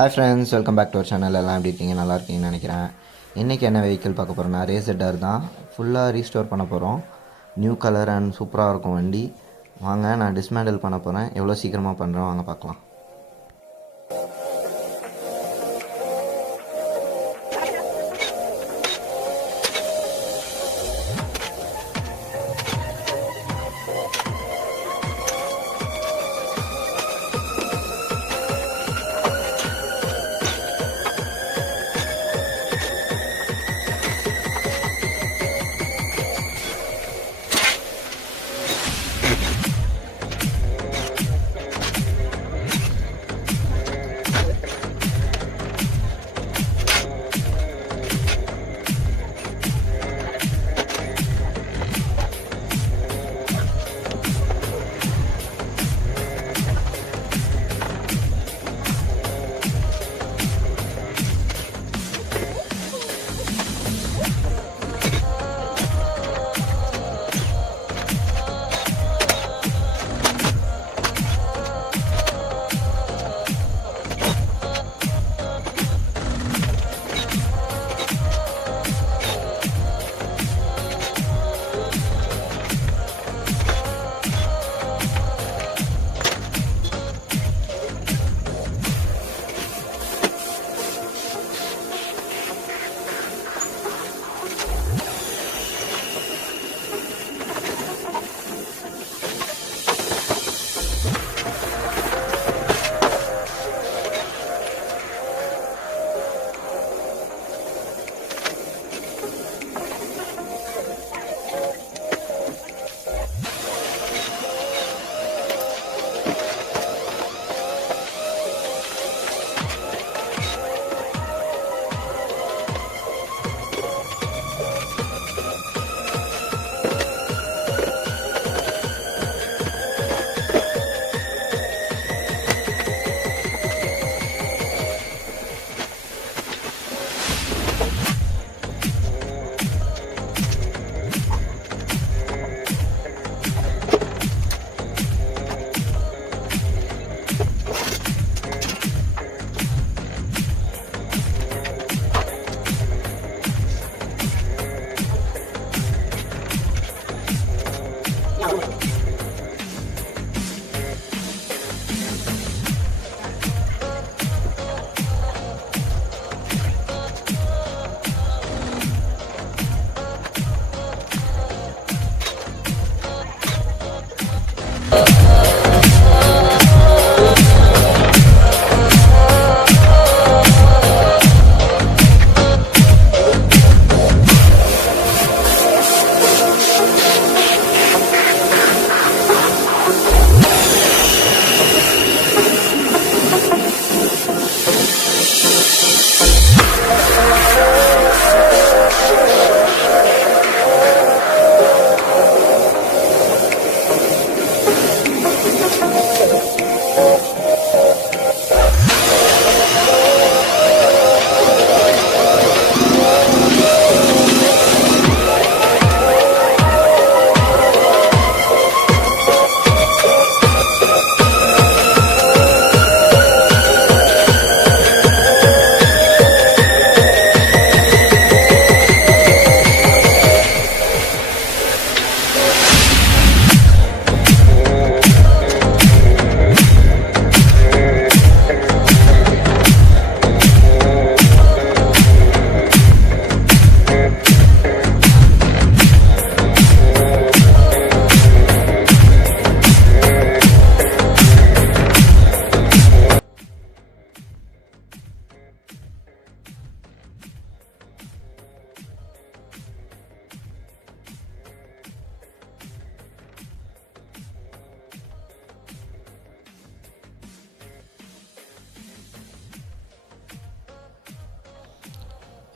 Hi friends, welcome back to our channel. எல்லாம் எப்படி இருக்கீங்க? நல்லா இருக்கீங்கன்னு நினைக்கிறேன். இன்றைக்கி என்ன வெஹிக்கிள் பார்க்க போகிறோன்னா ரேசர் தான். ஃபுல்லாக ரீஸ்டோர் பண்ண போகிறோம். நியூ கலர் அண்ட் சூப்பராக இருக்கும் வண்டி. வாங்க, நான் டிஸ்மேண்டில் பண்ண போகிறேன். எவ்வளோ சீக்கிரமாக பண்ணுறேன் வாங்க பார்க்கலாம்.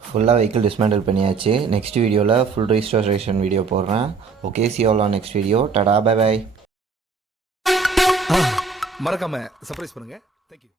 ஃபுல்லாக வெஹிக்கிள் டிஸ்மேண்டில் பண்ணியாச்சு. நெக்ஸ்ட் வீடியோவில் ஃபுல் ரீஸ்டோரேஷன் வீடியோ போடுறேன். Okay, see you all on next video. டாடா, பை பை. மறக்காம சர்ப்ரைஸ் பண்ணுங்க. தேங்க்யூ.